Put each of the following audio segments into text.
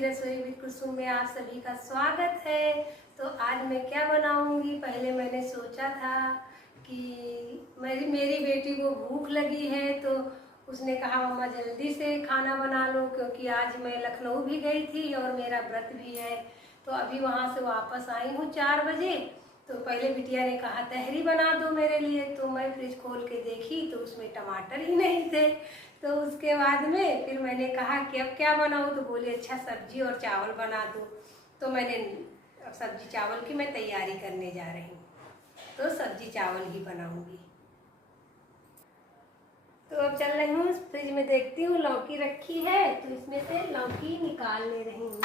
की रसोई विद कुसुम में आप सभी का स्वागत है। तो आज मैं क्या बनाऊंगी, पहले मैंने सोचा था कि मेरी बेटी को भूख लगी है, तो उसने कहा मम्मा जल्दी से खाना बना लो, क्योंकि आज मैं लखनऊ भी गई थी और मेरा व्रत भी है। तो अभी वहाँ से वापस आई हूँ 4 बजे। तो पहले बिटिया ने कहा तहरी बना दो मेरे लिए, तो मैं फ्रिज खोल के देखी तो उसमें टमाटर ही नहीं थे। तो उसके बाद में फिर मैंने कहा कि अब क्या बनाऊँ, तो बोली अच्छा सब्जी और चावल बना दो। तो मैंने सब्जी चावल की मैं तैयारी करने जा रही हूँ, तो सब्जी चावल ही बनाऊंगी। तो अब चल रही हूँ फ्रिज में, देखती हूँ लौकी रखी है, तो इसमें से लौकी निकाल ले रही हूँ।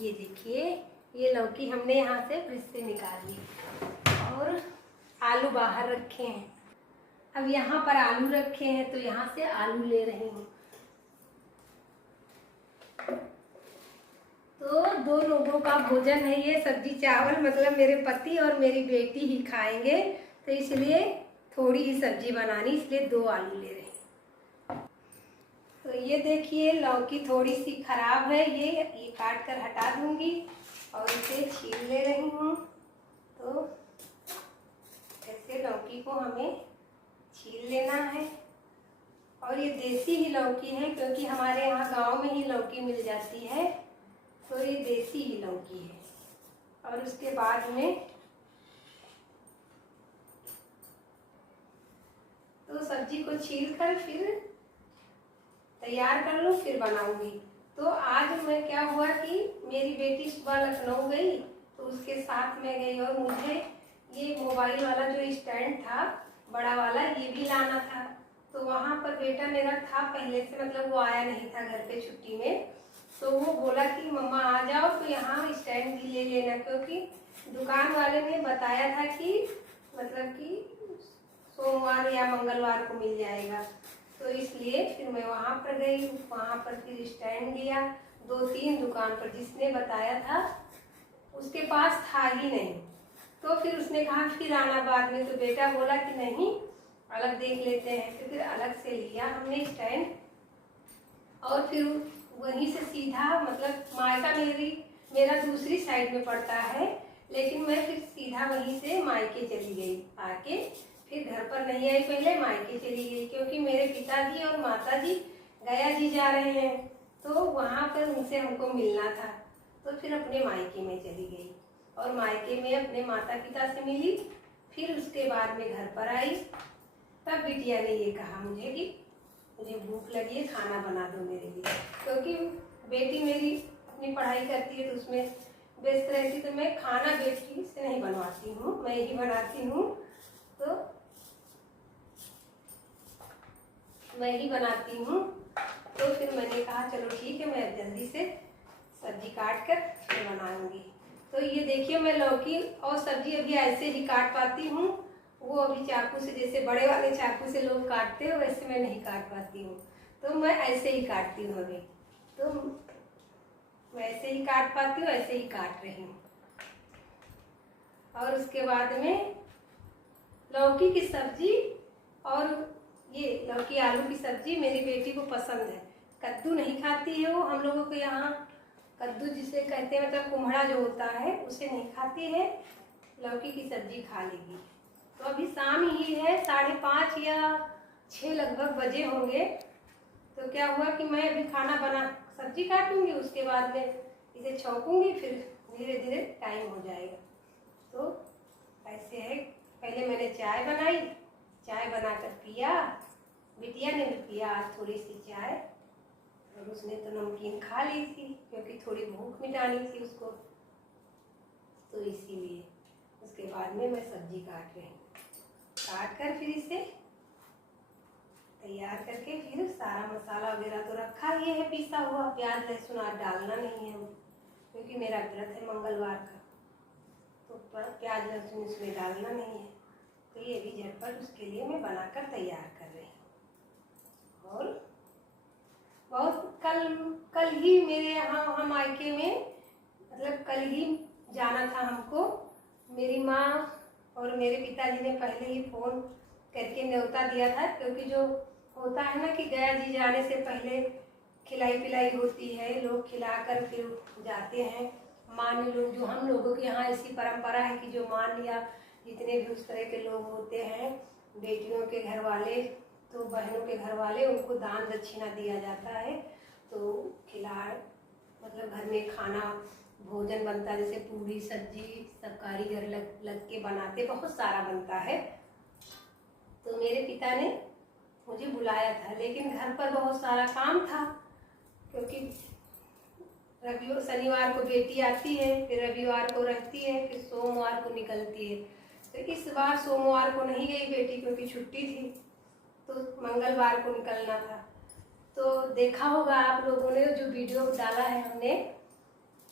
ये देखिए ये लौकी हमने यहाँ से फ्रिज से निकाल ली। और आलू बाहर रखे हैं, अब यहाँ पर आलू रखे हैं तो यहाँ से आलू ले रही हूँ। तो 2 लोगों का भोजन है ये सब्जी चावल, मतलब मेरे पति और मेरी बेटी ही खाएंगे, तो इसलिए थोड़ी ही सब्जी बनानी, इसलिए 2 आलू ले रही हूँ। तो ये देखिए लौकी थोड़ी सी खराब है, ये काट कर हटा दूंगी और इसे छील ले रही हूँ। तो ऐसे लौकी को हमें छील लेना है। और ये देसी ही लौकी है, क्योंकि हमारे यहाँ गांव में ही लौकी मिल जाती है, तो ये देसी ही लौकी है। और उसके बाद में तो सब्जी को छील कर फिर तैयार कर लूँ, फिर बनाऊंगी। तो आज मैं क्या हुआ कि मेरी बेटी सुबह लखनऊ गई, तो उसके साथ में गई, और मुझे ये मोबाइल वाला जो स्टैंड था बड़ा वाला, ये भी लाना था। तो वहाँ पर बेटा मेरा था पहले से, मतलब वो आया नहीं था घर पे छुट्टी में, तो वो बोला कि मम्मा आ जाओ तो यहाँ स्टैंड भी ले लेना, क्योंकि दुकान वाले ने बताया था कि मतलब कि सोमवार या मंगलवार को मिल जाएगा। तो इसलिए फिर मैं वहाँ पर गई, वहाँ पर फिर स्टैंड लिया। 2-3 दुकान पर जिसने बताया था उसके पास था ही नहीं। तो फिर उसने कहा फिर आना बाद में, तो बेटा बोला कि नहीं अलग देख लेते हैं, तो फिर अलग से लिया हमने स्टैंड। और फिर वहीं से सीधा, मतलब मायका मेरा दूसरी साइड में पड़ता है, लेकिन मैं फिर सीधा वहीं से मायके चली गई। आके फिर घर पर नहीं आई, पहले मायके चली गई, क्योंकि मेरे पिताजी और माताजी गया जी जा रहे हैं, तो वहाँ पर उनसे हमको मिलना था। तो फिर अपने मायके में चली गई और मायके में अपने माता पिता से मिली। फिर उसके बाद में घर पर आई, तब बिटिया ने ये कहा मुझे कि मुझे भूख लगी है, खाना बना दो मेरे लिए, क्योंकि बेटी मेरी अपनी पढ़ाई करती है तो उसमें व्यस्त रहती, तो मैं खाना बेटी से नहीं बनवाती हूँ, मैं ही बनाती हूँ। तो मैं ही बनाती हूँ। तो फिर मैंने कहा चलो ठीक है, मैं जल्दी से सब्जी काट कर फिर बनाऊंगी। तो ये देखिए मैं लौकी और सब्जी अभी ऐसे ही काट पाती हूँ, वो अभी चाकू से, जैसे बड़े वाले चाकू से लोग काटते हैं वैसे मैं नहीं काट पाती हूँ, तो मैं ऐसे ही काटती हूँ। अभी तो वैसे ही काट पाती हूँ, ऐसे ही काट रही हूँ। और उसके बाद में लौकी की सब्जी और ये लौकी आलू की सब्जी मेरी बेटी को पसंद है। कद्दू नहीं खाती है वो, हम लोगों के यहाँ कद्दू जिसे कहते हैं, मतलब कुम्हड़ा जो होता है उसे नहीं खाती है, लौकी की सब्जी खा लेगी। तो अभी शाम ही है, 5:30 या 6 लगभग बजे होंगे। तो क्या हुआ कि मैं अभी खाना बना सब्जी काटूंगी, उसके बाद में इसे छौंकूंगी, फिर धीरे धीरे टाइम हो जाएगा। तो ऐसे है, पहले मैंने चाय बनाई, चाय बनाकर पिया, बिटिया ने भी पिया आज थोड़ी सी चाय, और उसने तो नमकीन खा ली थी क्योंकि थोड़ी भूख मिटानी थी उसको, तो इसीलिए। उसके बाद में मैं सब्जी काट रही हूँ, काट कर फिर इसे तैयार करके फिर सारा मसाला वगैरह तो रखा ही है, पिसा हुआ, प्याज लहसुन आज डालना नहीं है क्योंकि मेरा व्रत है मंगलवार का, तो प्याज लहसुन इसमें डालना नहीं है। तो ये भी झटपट उसके लिए मैं बनाकर तैयार कर रही हूँ। और बहुत कल ही मेरे यहाँ हम मायके में, मतलब कल ही जाना था हमको। मेरी माँ और मेरे पिताजी ने पहले ही फ़ोन करके न्योता दिया था, क्योंकि जो होता है ना कि गया जी जाने से पहले खिलाई पिलाई होती है, लोग खिलाकर फिर जाते हैं। मान लोग जो हम लोगों के यहाँ ऐसी परंपरा है कि जो मान लिया जितने भी उस तरह के लोग होते हैं, बेटियों के घर वाले तो बहनों के घर वाले, उनको दान दक्षिणा दिया जाता है। तो मतलब घर में खाना भोजन बनता है, जैसे पूरी सब्जी सब कारीगर लग के बनाते, बहुत सारा बनता है। तो मेरे पिता ने मुझे बुलाया था, लेकिन घर पर बहुत सारा काम था, क्योंकि शनिवार को बेटी आती है, फिर रविवार को रहती है, फिर सोमवार को निकलती है। तो इस बार सोमवार को नहीं गई बेटी क्योंकि छुट्टी थी, तो मंगलवार को निकलना था। तो देखा होगा आप लोगों ने जो वीडियो डाला है हमने,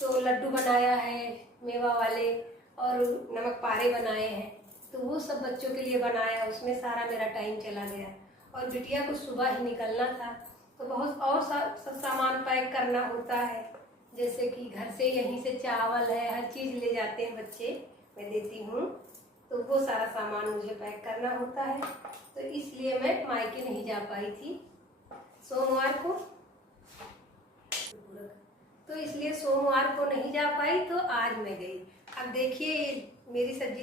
तो लड्डू बनाया है मेवा वाले और नमक पारे बनाए हैं, तो वो सब बच्चों के लिए बनाया, उसमें सारा मेरा टाइम चला गया। और बिटिया को सुबह ही निकलना था, तो बहुत और सब सामान पैक करना होता है, जैसे कि घर से यहीं से चावल है, हर चीज़ ले जाते हैं बच्चे, मैं देती हूँ, तो वो सारा सामान मुझे पैक करना होता है। तो इसलिए मैं मायके नहीं जा पाई थी सोमवार को, तो इसलिए सोमवार को नहीं जा पाई, तो आज मैं गई। अब देखिए मेरी सब्जी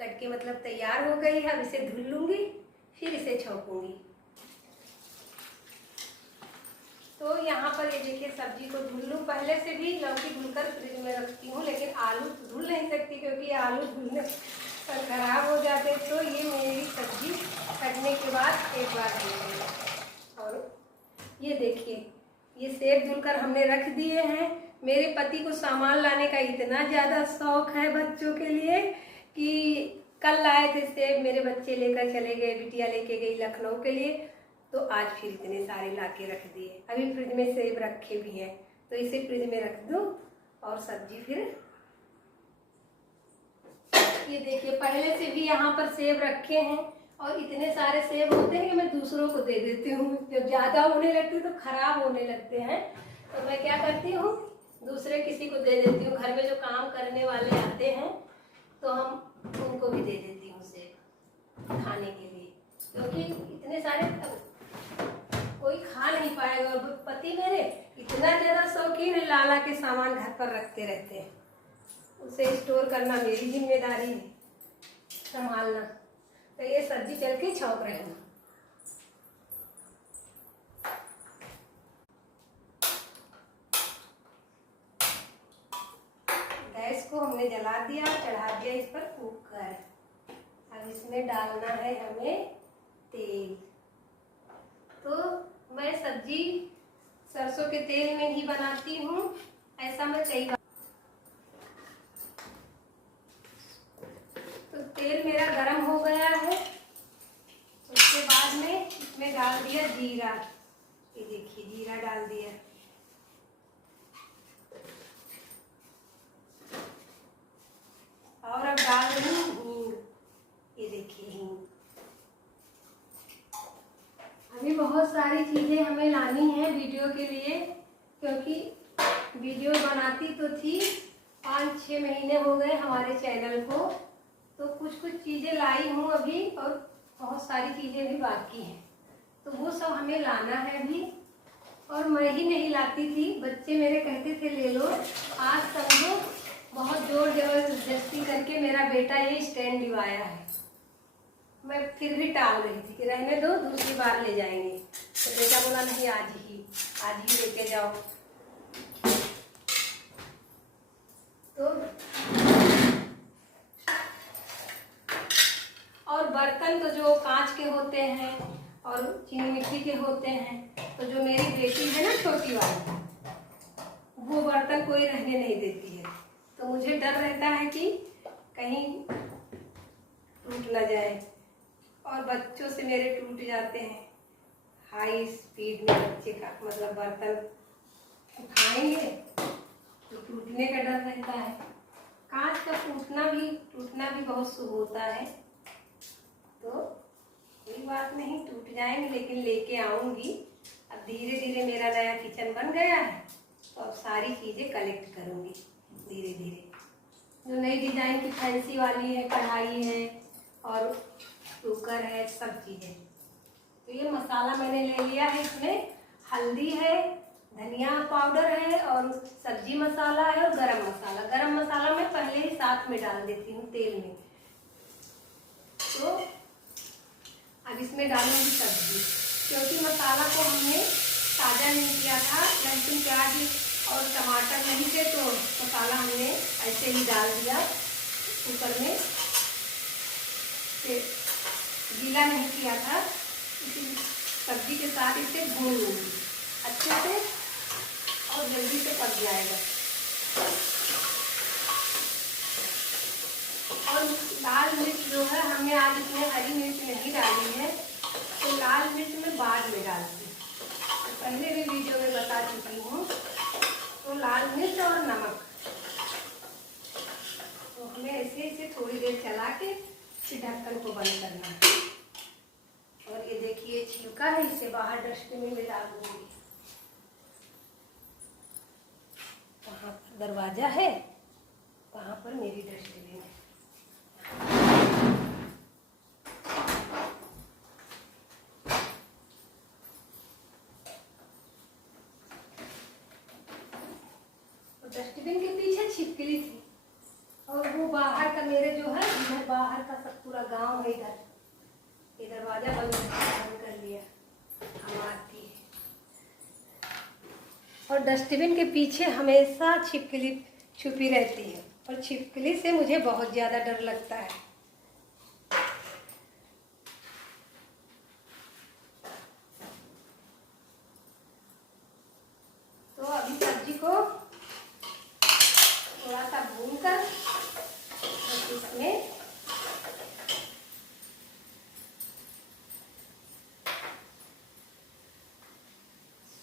कट के मतलब तैयार हो गई है, अब इसे धुल लूँगी, फिर इसे छौंकूँगी। तो यहाँ पर ये देखिए सब्जी को धुल लूँ, पहले से भी लौकी धुलकर फ्रिज में रखती हूँ, लेकिन आलू धुल नहीं सकती क्योंकि आलू धुलने पर खराब हो जाते, तो ये मेरी सब्जी कटने के बाद एक बार धुल। और ये देखिए ये सेब धुलकर हमने रख दिए हैं। मेरे पति को सामान लाने का इतना ज़्यादा शौक है बच्चों के लिए कि कल लाए थे सेब, मेरे बच्चे लेकर चले गए, बिटिया लेके गई लखनऊ के लिए, तो आज फिर इतने सारे ला के रख दिए। अभी फ्रिज में सेब रखे भी हैं, तो इसे फ्रिज में रख दूँ और सब्जी फिर ये देखिए पहले से भी यहाँ पर सेब रखे हैं, और इतने सारे सेब होते हैं कि मैं दूसरों को दे देती हूँ। जब ज़्यादा होने लगते तो खराब होने लगते हैं, तो मैं क्या करती हूँ दूसरे किसी को दे देती हूँ। घर में जो काम करने वाले आते हैं तो हम उनको भी दे देती हूँ सेब खाने के लिए, क्योंकि इतने सारे कोई खा नहीं पाएगा। और पति मेरे इतना ज़्यादा शौकीन है, लाला के सामान घर पर रखते रहते हैं, उसे स्टोर करना मेरी जिम्मेदारी है, संभालना। तो ये सब्जी चल के छौंक रही हूँ। गैस को हमने जला दिया, चढ़ा दिया इस पर कुकर। अब इसमें डालना है हमें तेल। तो मैं सब्जी सरसों के तेल में ही बनाती हूँ, ऐसा मैं कई बार। तो तेल मेरा गरम हो गया है, उसके बाद में इसमें डाल दिया जीरा। ये देखिए जीरा डाल दिया, और अब डाल रही हूँ हींग। ये देखिए हींग। अभी बहुत सारी चीज़ें हमें लानी है वीडियो के लिए, क्योंकि वीडियो बनाती तो थी, 5-6 महीने हो गए हमारे चैनल को, तो कुछ चीज़ें लाई हूँ अभी, और बहुत सारी चीज़ें भी बाकी हैं, तो वो सब हमें लाना है अभी। और मैं ही नहीं लाती थी, बच्चे मेरे कहते थे ले लो। आज समझो बहुत जोर जबरदस्ती करके मेरा बेटा ये स्टैंड दिवाया है। मैं फिर भी टाल रही थी कि रहने दो, दूसरी बार ले जाएंगे, तो बेटा बोला नहीं आज ही लेके जाओ। तो और बर्तन तो जो कांच के होते हैं और चीनी मिट्टी के होते हैं, तो जो मेरी बेटी है ना छोटी वाली, वो बर्तन कोई रहने नहीं देती है, तो मुझे डर रहता है कि कहीं टूट ना जाए, और बच्चों से मेरे टूट जाते हैं। हाई स्पीड में बच्चे का मतलब बर्तन उठाएंगे तो टूटने का डर रहता है। कांच का टूटना भी बहुत शुभ होता है, तो कोई बात नहीं, टूट जाएंगे, लेकिन लेके आऊंगी। अब धीरे धीरे मेरा नया किचन बन गया है, तो अब सारी चीज़ें कलेक्ट करूंगी धीरे धीरे। जो नई डिजाइन की फैंसी वाली है, कढ़ाई है और कुकर है, सब चीज़ें। तो ये मसाला मैंने ले लिया है, इसमें हल्दी है, धनिया पाउडर है और सब्जी मसाला है और गरम मसाला। गरम मसाला मैं पहले ही साथ में डाल देती हूँ तेल में। तो अब इसमें डालूंगी सब्जी, क्योंकि मसाला को हमने ताज़ा नहीं किया था, लहसुन प्याज और टमाटर नहीं थे, तो मसाला हमने ऐसे ही डाल दिया कुकर में, फिर गीला नहीं किया था। इसी सब्जी के साथ इसे भून लूँगी अच्छे से और जल्दी से पक जाएगा। और लाल मिर्च जो है हमने आज इसमें हरी मिर्च नहीं डाली है, तो लाल मिर्च मैं बाद में डालती हूँ, तो पहले भी वीडियो में बता चुकी हूँ। तो लाल मिर्च और नमक, तो हमें ऐसे इसे थोड़ी देर चला के फिर ढक्कन को बंद करना है। और ये देखिए छिलका है, इसे बाहर डस्टबिन में डाल दूंगी। वहाँ पर दरवाजा है, वहाँ पर मेरी डस्टबिन है। डस्टबिन के पीछे छिपकली थी, और वो बाहर का मेरे जो है इधर बाहर का सब पूरा गांव है, इधर ये दरवाजा बंद कर लिया, हम आती है। और डस्टबिन के पीछे हमेशा छिपकली छुपी रहती है, और छिपकली से मुझे बहुत ज़्यादा डर लगता है। तो अभी सब्जी को थोड़ा सा भूनकर इसमें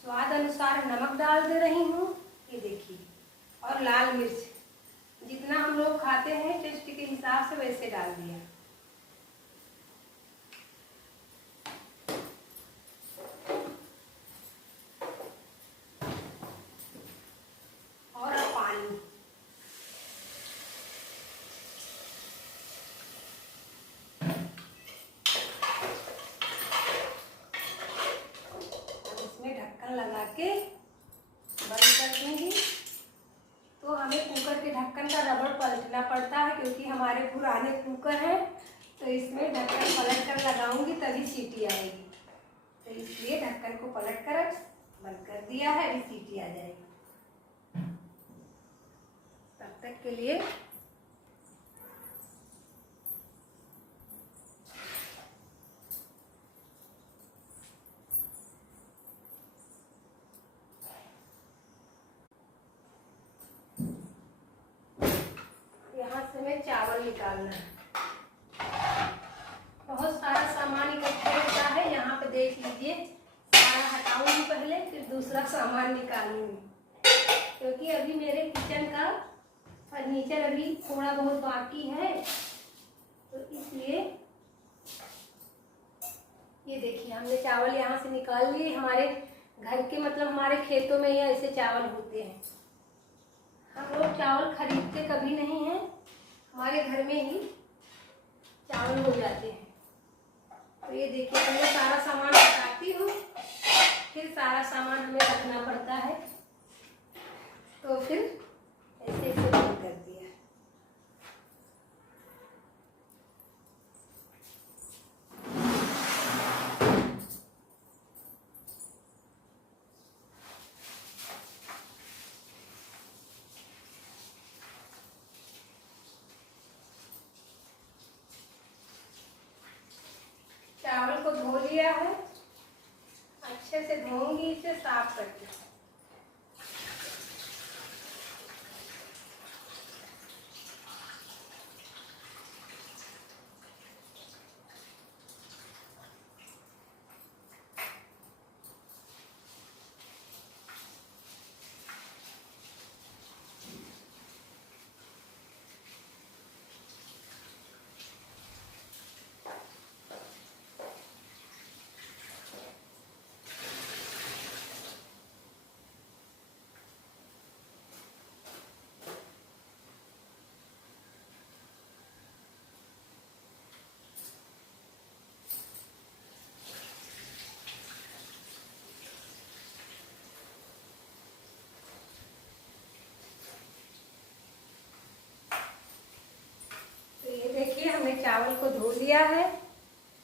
स्वाद अनुसार नमक डाल दे रही हूँ, ये देखिए, और लाल मिर्च जितना हम लोग खाते हैं टेस्ट के हिसाब से वैसे डाल दिया। और अब पानी, अब इसमें ढक्कन लगा के बंद कर दूंगी। तो हमें कुकर के ढक्कन का रबड़ पलटना पड़ता है, क्योंकि हमारे पुराने कुकर हैं, तो इसमें ढक्कन पलट कर लगाऊंगी तभी सीटी आएगी। तो इसलिए ढक्कन को पलट कर बंद कर दिया है, अभी सीटी आ जाएगी। तब तक के लिए यहाँ से मैं चावल निकालना है। बहुत सारा सामान इकट्ठा होता है, यहाँ पे देख लीजिए, सारा हटाऊंगी पहले, फिर दूसरा सामान निकालूंगी, क्योंकि अभी मेरे किचन का फर्नीचर अभी थोड़ा बहुत बाकी है, तो इसलिए ये देखिए हमने चावल यहाँ से निकाल लिए। हमारे घर के मतलब हमारे खेतों में ही ऐसे चावल होते हैं, हम लोग चावल खरीदते कभी नहीं हैं, हमारे घर में ही चावल हो जाते हैं। तो ये देखिए पहले सारा सामान हटाती हूँ, फिर सारा सामान हमें रखना पड़ता है, तो फिर ऐसे ऐसे बंद कर दिया। चावल को धो लिया है, अच्छे से धोऊंगी इसे साफ करके। गया है।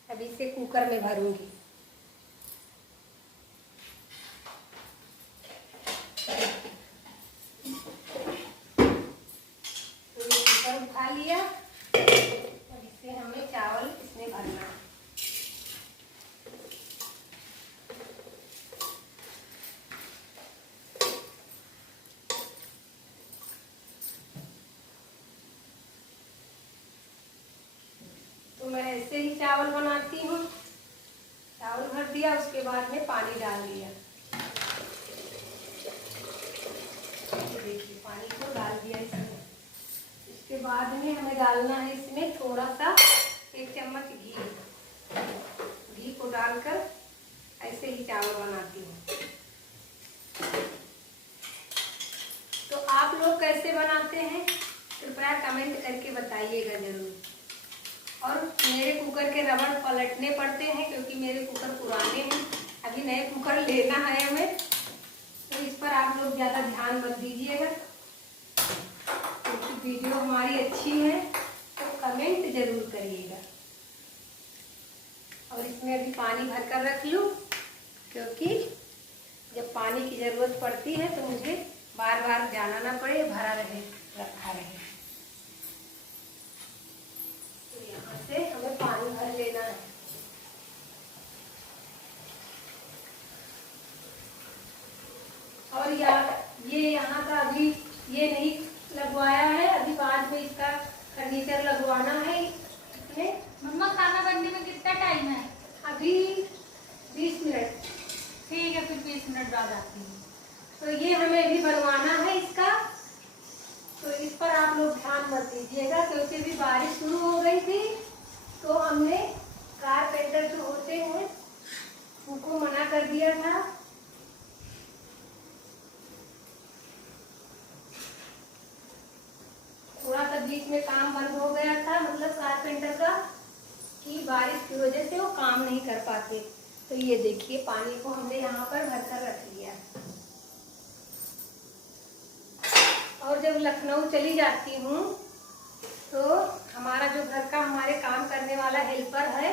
अब इसे कुकर में भरूंगी। तो ये कुकर उठा लिया। अब इससे हमें चावल इसमें भरना है। तो मैं ऐसे ही चावल बनाती हूँ। चावल भर दिया, उसके बाद में पानी डाल दिया। देखिए पानी को डाल दिया इसमें। इसके बाद में हमें डालना है इसमें थोड़ा सा 1 चम्मच घी। घी को डालकर ऐसे ही चावल बनाती हूँ। तो आप लोग कैसे बनाते हैं कृपया कमेंट करके बताइएगा जरूर। और मेरे कुकर के रबड़ पलटने पड़ते हैं क्योंकि मेरे कुकर पुराने हैं। अभी नए कुकर लेना है हमें, तो इस पर आप लोग ज़्यादा ध्यान मत दीजिएगा। क्योंकि वीडियो हमारी अच्छी है तो कमेंट जरूर करिएगा। और इसमें अभी पानी भर कर रख लूँ, क्योंकि जब पानी की ज़रूरत पड़ती है तो मुझे बार बार जाना ना पड़े, भरा रहे, रखा रहे। से हमें पानी भर लेना है। और ये यहाँ का अभी ये नहीं लगवाया है, अभी बाद में इसका फर्नीचर लगवाना है इसमें। मम्मा खाना बनने में कितना टाइम है? अभी 20 मिनट। ठीक है, फिर 20 मिनट बाद आती हूँ। तो ये हमें अभी बनवाना है इसका, तो इस पर आप लोग ध्यान मत दीजिएगा क्योंकि अभी बारिश शुरू हो गई थी। तो हमने कारपेंटर जो होते हैं उनको मना कर दिया था। थोड़ा सा बीच में काम बंद हो गया था, मतलब कारपेंटर का, कि बारिश की वजह से वो काम नहीं कर पाते। तो ये देखिए पानी को हमने यहाँ पर भरकर रख लिया। और जब लखनऊ चली जाती हूँ तो हमारा जो घर का हमारे काम करने वाला हेल्पर है,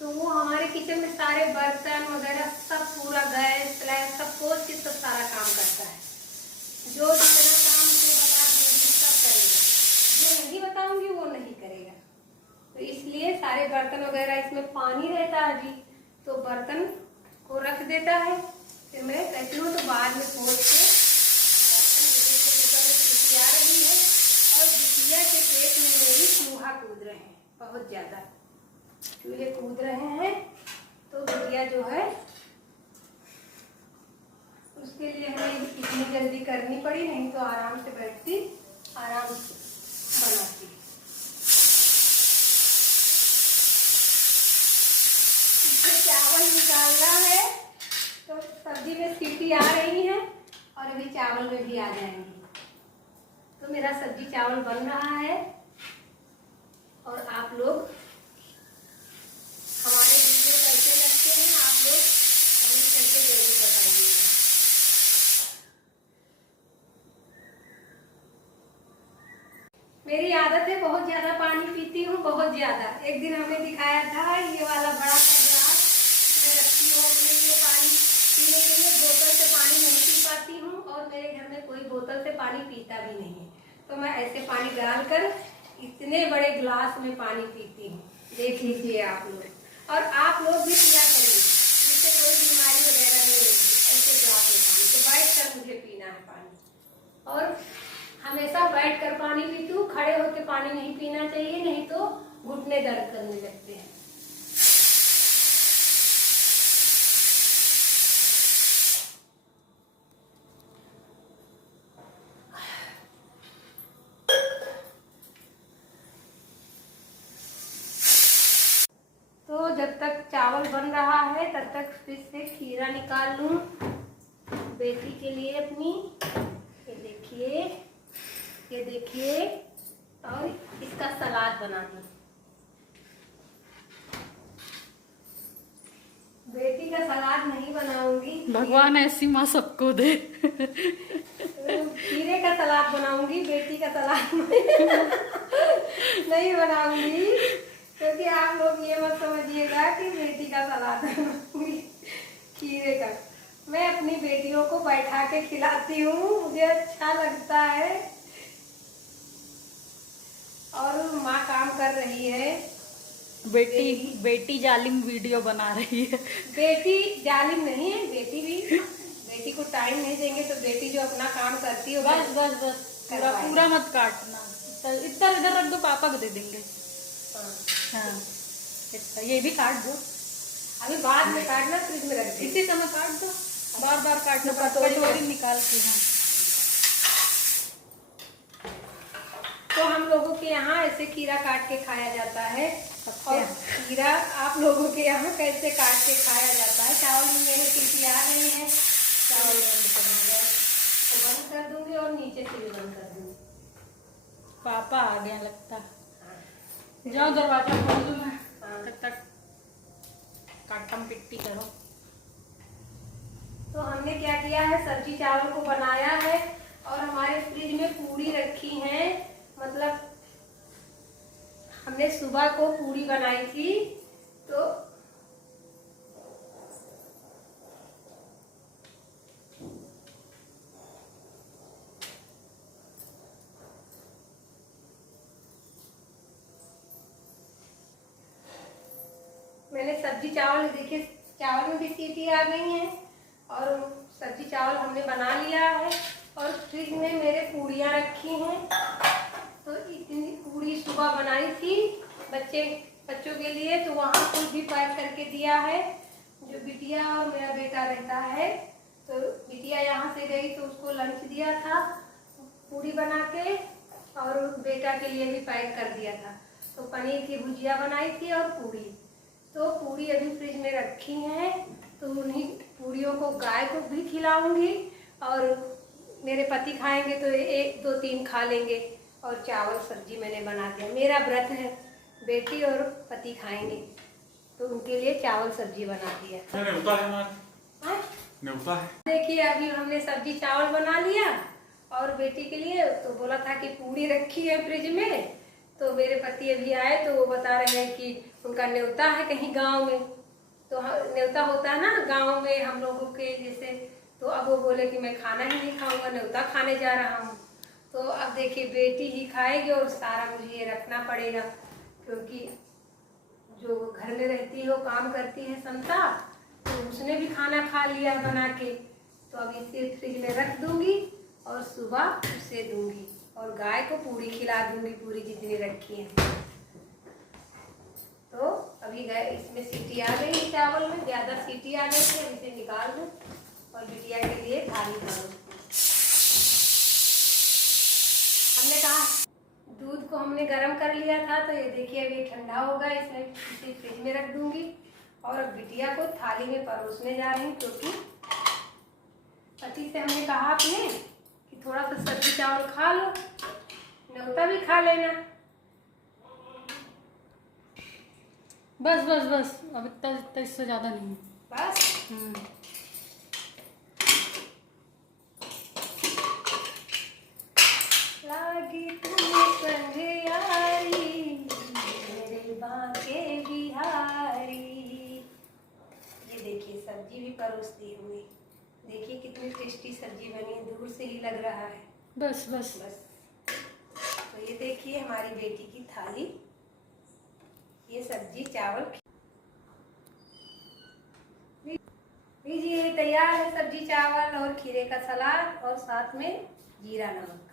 तो वो हमारे किचन में सारे बर्तन वगैरह सब पूरा गैस स्लैब सब पोंछ के सब सारा काम करता है। जो जितना काम मुझे बता दूँगी सब करेगा, जो नहीं बताऊंगी वो नहीं करेगा। तो इसलिए सारे बर्तन वगैरह इसमें पानी रहता है अभी, तो बर्तन को रख देता है। फिर मैं कहती हूँ तो बाद में पोंछ के आ रही है। और बिटिया के पेट में मेरी चूहा कूद रहे हैं, बहुत ज्यादा चूहे कूद रहे हैं। तो बिटिया जो है उसके लिए हमें इतनी जल्दी करनी पड़ी, नहीं तो आराम से बैठती आराम से बनाती। इसमें चावल निकालना है, तो सब्जी में सीटी आ रही है और अभी चावल में भी आ जाएंगी। तो मेरा सब्जी चावल बन रहा है। और आप लोग हमारे वीडियो कैसे लगते हैं आप लोग कमेंट करके जरूर बताइएगा। मेरी आदत है बहुत ज्यादा पानी पीती हूँ, बहुत ज्यादा। एक दिन हमें दिखाया था ये वाला बड़ा सा गिलास मैं रखती हूँ अपने लिए पानी पीने के लिए। बोतल से पानी नहीं पी पाती हूँ और मेरे घर में कोई बोतल से पानी पीता भी नहीं है, तो मैं ऐसे पानी डालकर इतने बड़े गिलास में पानी पीती हूँ। देख लीजिए आप लोग, और आप लोग भी पिया करिए, जिससे कोई बीमारी वगैरह नहीं होगी। ऐसे गिलास में पानी तो बैठ कर मुझे पीना है पानी, और हमेशा बैठ कर पानी पीती हूँ। खड़े होकर पानी नहीं पीना चाहिए, नहीं तो घुटने दर्द करने लगते हैं। तो जब तक चावल बन रहा है तब तक फिर से खीरा निकाल लूं बेटी के लिए अपनी। ये देखिए, और इसका सलाद बना दूं। बेटी का सलाद नहीं बनाऊंगी, भगवान ऐसी माँ सबको दे। खीरे का सलाद बनाऊंगी, बेटी का सलाद नहीं बनाऊंगी। क्योंकि आप लोग ये मत समझिएगा कि बेटी का सलाद बनाऊंगी खीरे का। मैं अपनी बेटियों को बैठा के खिलाती हूँ, मुझे अच्छा लगता है। और माँ काम कर रही है। बेटी जालिम वीडियो बना रही है। बेटी जालिम नहीं है, बेटी को टाइम नहीं देंगे तो बेटी जो अपना काम करती है बस बस बस, पूरा पूरा मत काटना। इतना इधर रख दो, पापा को दे देंगे। हाँ इतना, ये भी काट दो। अभी बाद में काटना, फ्रिज में रख दे। इसी समय काट दो, बार बार काटना। कटोरी निकाल के। हाँ तो हम लोगों के यहाँ ऐसे खीरा काट के खाया जाता है। और खीरा आप लोगों के यहाँ कैसे काट के खाया जाता है? चावल में मेरे सीटी आ रही है, चावल बंद कर दूंगी और नीचे से भी बंद कर दूंगी। पापा आ गया लगता। जाओ दरवाजा खोल दो, मैं तब तक काटम पिट्टी करो। तो हमने क्या किया है, सब्जी चावल को बनाया है और हमारे फ्रिज में पूरी रखी है। मतलब हमने सुबह को पूरी बनाई थी तो मैंने सब्जी चावल, देखिए चावल में भी सीटी आ गई है और सब्जी चावल हमने बना लिया है। और फ्रिज में मेरे पूड़ियाँ रखी हैं। तो इतनी पूड़ी सुबह बनाई थी बच्चों के लिए, तो वहाँ कुछ भी पैक करके दिया है। जो बिटिया और मेरा बेटा रहता है, तो बिटिया यहाँ से गई तो उसको लंच दिया था पूड़ी बना के, और बेटा के लिए भी पैक कर दिया था। तो पनीर की भुजिया बनाई थी और पूड़ी। तो पूड़ी अभी फ्रिज में रखी हैं, तो उन्हीं पूड़ियों को गाय को भी खिलाऊंगी और मेरे पति खाएंगे तो 1 2 3 खा लेंगे। और चावल सब्जी मैंने बना दिया, मेरा व्रत है, बेटी और पति खाएंगे तो उनके लिए चावल सब्जी बना दिया। न्योता है। देखिए अभी हमने सब्जी चावल बना लिया और बेटी के लिए तो बोला था कि पूड़ी रखी है फ्रिज में। तो मेरे पति अभी आए तो वो बता रहे हैं कि उनका न्योता है कहीं गांव में। तो न्योता होता है ना गांव में हम लोगों के जैसे। तो अब वो बोले कि मैं खाना ही नहीं खाऊंगा, न्योता खाने जा रहा हूँ। तो अब देखिए बेटी ही खाएगी और सारा मुझे ये रखना पड़ेगा, क्योंकि जो घर में रहती है वो काम करती है संता, तो उसने भी खाना खा लिया बना के। तो अब इसे फ्रिज में रख दूंगी और सुबह उसे दूंगी और गाय को पूरी खिला दूंगी, पूरी जितनी रखी है। तो अभी इसमें सीटी आ गई है, चावल में ज़्यादा सीटी आ गई थी, अब इसे निकाल दूँ और बिटिया के लिए थाली भरूँ। हमने कहा दूध को हमने गर्म कर लिया था, तो ये देखिए अभी ठंडा होगा, इसमें इसे फ्रिज में रख दूंगी और अब बिटिया को थाली में परोसने जा रही हूँ। क्योंकि पति से हमने कहा आपने कि थोड़ा सा सब्जी चावल खा लो, न्योता भी खा लेना। बस बस बस, अब इतना इससे ज्यादा नहीं। बस लागी तुम्हें संग यारी मेरे बांके बिहारी। ये देखिए सब्जी भी परोस दी हुई, देखिए कितनी टेस्टी सब्जी बनी है, दूर से ही लग रहा है। बस बस बस तो ये देखिए हमारी बेटी की थाली, ये सब्जी चावल लीजिए तैयार है। सब्जी चावल और खीरे का सलाद और साथ में जीरा नमक।